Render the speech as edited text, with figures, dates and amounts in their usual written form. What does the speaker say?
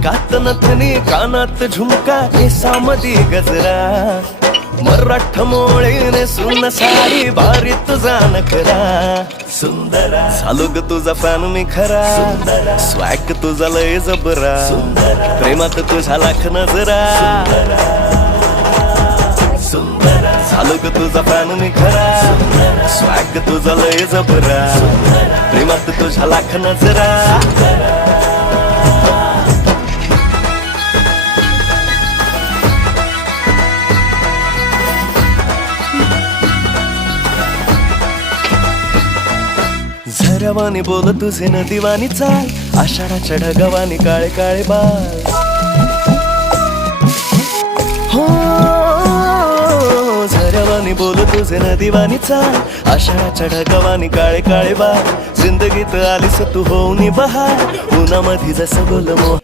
नाकात नथनी कानात झुमका केसामधी गजरा मराठ मोळीने सुन साडी भारी तुझा नखरा सुंदरा चालू ग तुझा फॅन मी खरा स्वॅग तुझा लय जबरा प्रेमात तुझा लाख नजरा चालू ग तुझा फॅन मी खरा स्वॅग तुझा लय जबरा प्रेमात तुझा लाख नजरा झरवानी बोल तुझे नदीवानी चाल आषाढाच्या ढगावानी काळे काळे बाल हो झरवानी बोल तुझे नदीवानी चाल आषाढाच्या ढगावानी काळे काळे बाल जिंदगीत आलीस तू होऊनी बहार उन्हामध्ये जसं बोल मोह